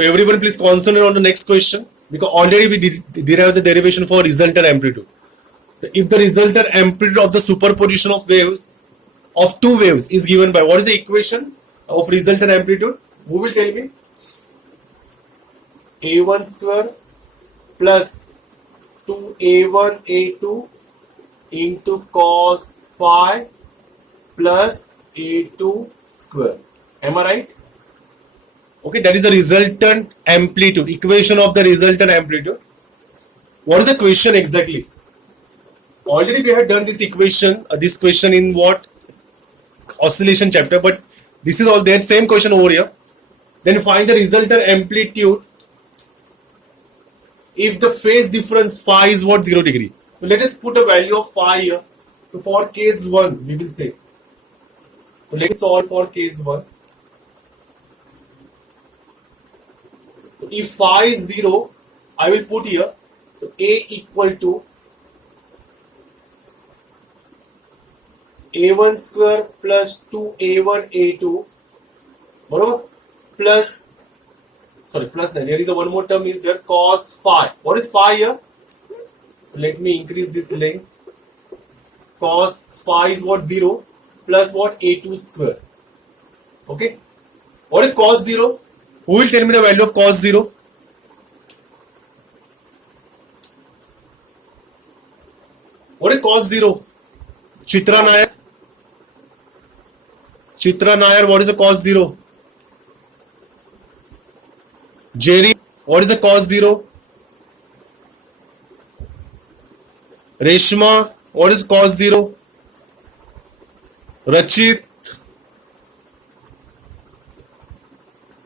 So everyone please concentrate on the next question, because already we derived the derivation for resultant amplitude. If the resultant amplitude of the superposition of waves of two waves is given by, what is the equation of resultant amplitude? Who will tell me? A1 square plus 2A1 A2 into cos phi plus A2 square. Am I right? Okay, that is the resultant amplitude, equation of the resultant amplitude. What is the question exactly? Already we had done this equation, this question in what? Oscillation chapter, but this is all there, same question over here. Then find the resultant amplitude if the phase difference phi is what? 0 degree. So let us put a value of phi here. So for case 1, we will say. So let us solve for case 1. So if phi is 0, I will put here so A equal to A1 square plus 2A1 A2 whatever, plus, sorry, plus there is a one more term is there, cos phi. What is phi here? Let me increase this length. Cos phi is what? 0 plus what? A2 square. Okay. What is cos 0? Who will tell me the value of cos 0? What is cos 0? Chitra Nair. Chitra Nair, what is the cos 0? Jerry, what is the cos 0? Reshma, what is cos 0? Rachit,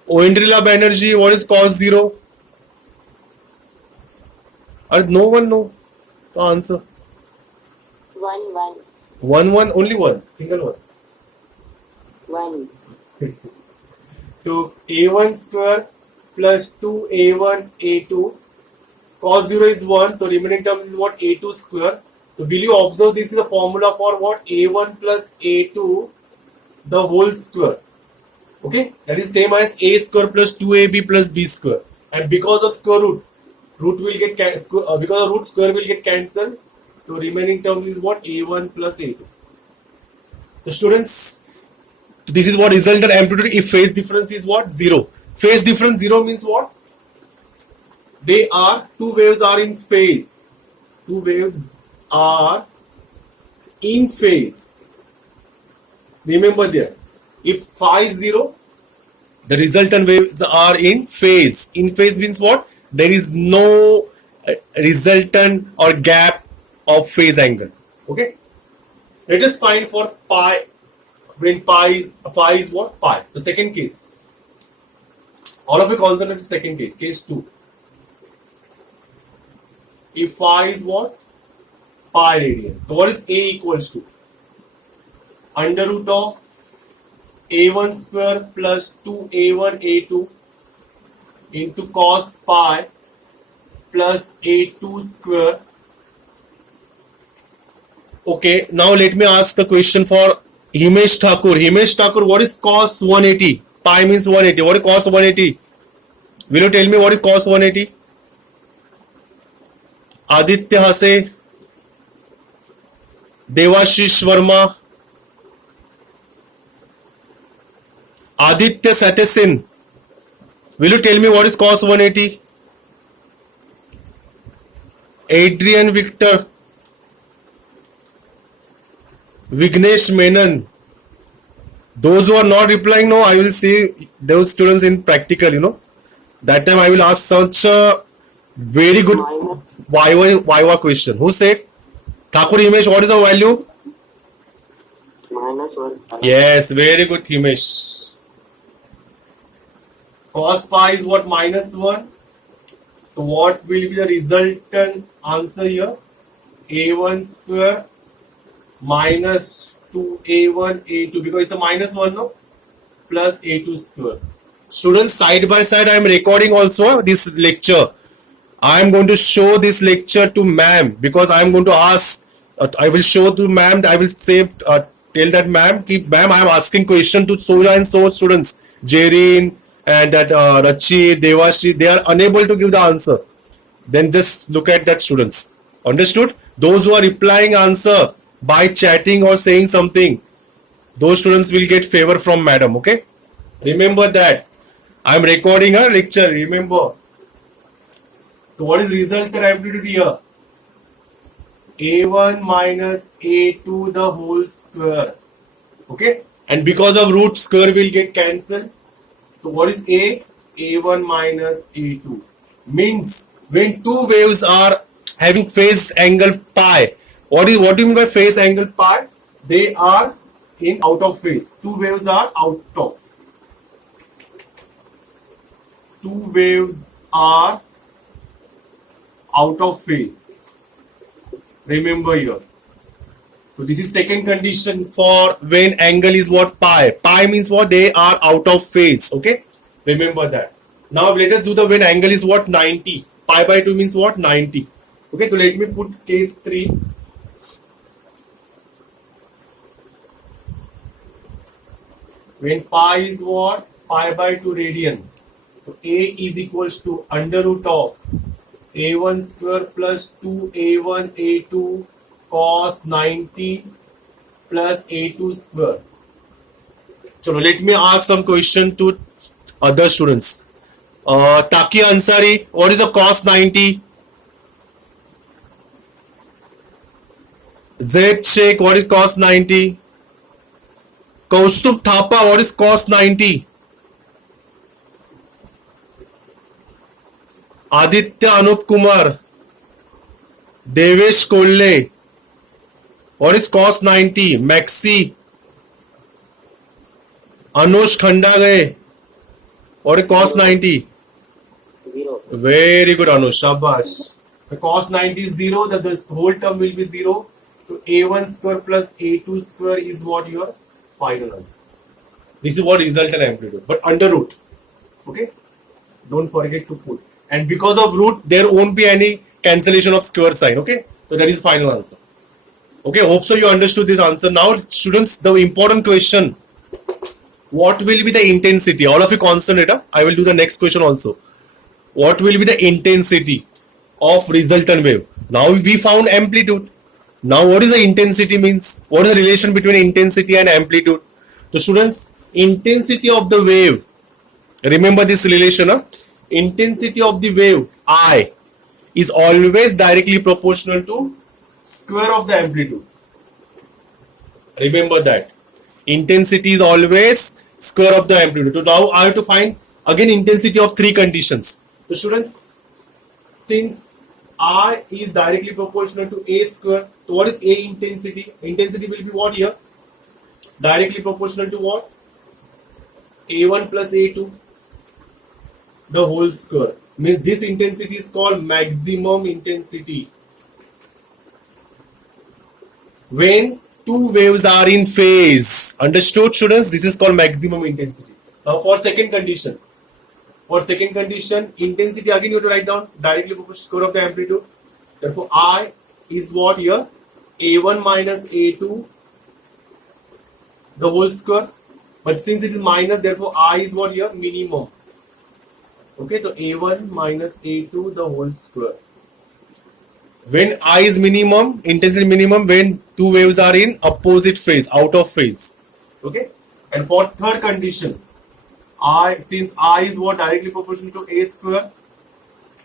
Oindrila Banerjee, what is cos 0? No one know the answer. 1 1 1 only one, single one. 1 So A1 square plus 2A1 A2, cos 0 is 1, so remaining term is what? A2 square. So will you observe this is the formula for what? A1 plus A2 the whole square. Okay, that is same as A square plus 2AB plus B square. And because of square root will get because of root, square will get cancelled. So remaining term is what? A1 plus A2. The students, this is what resultant amplitude if phase difference is what? 0. Phase difference 0 means what? Two waves are in phase. Two waves are in phase. Remember there. If phi is 0, the resultant waves are in phase. In phase means what? There is no resultant or gap of phase angle. Okay. Let us find for pi, when phi is what? Pi. The second case. All of you concentrate the second case. Case 2. If phi is what? Pi radian. So what is A equals to? Under root of A1 square plus 2A1 A2 into cos pi plus A2 square. Okay, now let me ask the question for Himesh Thakur. Himesh Thakur, what is cos 180? Pi means 180. What is cos 180? Will you tell me what is cos 180? Aditya Hase, Devashish Verma, Aditya Satyasin. Will you tell me what is cos 180? Adrian Victor, Vignesh Menon. Those who are not replying now, I will see those students in practical, That time I will ask such a very good Viva question. Who said? Thakur Himesh, what is the value? -1 Yes, very good Himesh. Cos pi is what? -1. So what will be the resultant answer here? A1 square minus 2A1 A2, because it's a -1, no? Plus A2 square. Students, side by side I am recording also this lecture. I am going to show this lecture to ma'am, because I am going to ask, I will show to ma'am, I will say, tell that ma'am, ma'am, I am asking question to so and so students, Jerin, and that Rachi, Devashri, they are unable to give the answer, then just look at that students. Understood? Those who are replying answer by chatting or saying something, those students will get favor from madam. Okay? Remember that. I am recording a lecture. Remember. So what is resultant amplitude here? A1 minus A2 the whole square. Okay? And because of root, square will get cancelled. So what is A? A1 minus A2. Means when two waves are having phase angle pi. What do you mean by phase angle pi? They are in out of phase. Two waves are out of. Two waves are out of phase. Remember here. So this is second condition for when angle is what? Pi. Pi means what? They are out of phase. Okay? Remember that. Now let us do the when angle is what? 90. Pi by 2 means what? 90. Okay, so let me put case 3. When pi is what? Pi by 2 radian. So A is equals to under root of A1 square plus 2A1 A2 cos 90 plus A2 square. So let me ask some question to other students. Taki Ansari, what is a cos 90? Zaid Sheikh, what is cos 90? Kaustubh Thapa, what is cos 90? Aditya Anup Kumar, Devesh Kolle, what is cos 90? Maxi, Anush Khandagay, what is cos 90? 0. Very good, Anush. Shabash. The cos 90 is 0, the whole term will be 0. So A1 square plus A2 square is what your final answer. This is what resultant amplitude, but under root. Okay? Don't forget to put. And because of root, there won't be any cancellation of square sign. Okay? So that is final answer. Okay, hope so you understood this answer. Now, students, the important question. What will be the intensity? All of you concentrate. I will do the next question also. What will be the intensity of resultant wave? Now we found amplitude. Now what is the intensity means? What is the relation between intensity and amplitude? So students, intensity of the wave. Remember this relation. Intensity of the wave I is always directly proportional to square of the amplitude. Remember that. Intensity is always square of the amplitude. So now I have to find again intensity of three conditions. So students, since I is directly proportional to A square, so what is A intensity? Intensity will be what here? Directly proportional to what? A1 plus A2, the whole square. Means this intensity is called maximum intensity. When two waves are in phase. Understood, students? This is called maximum intensity. Now for second condition. For second condition, intensity again you have to write down directly proportional to square of the amplitude. Therefore, I is what here? A1 minus A2 the whole square. But since it is minus, therefore I is what here? Minimum. Okay, so A1 minus A2 the whole square. When I is minimum, intensity minimum when two waves are in opposite phase, out of phase. Okay, and for third condition, since I is what? Directly proportional to A square,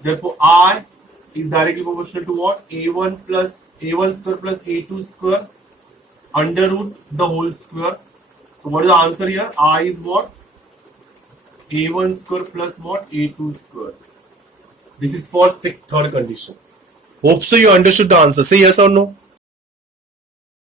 therefore I is directly proportional to what? A1 square plus A2 square under root the whole square. So what is the answer here? I is what? A1 square plus what? A2 square. This is for third condition. Hope so you understood the answer. Say yes or no.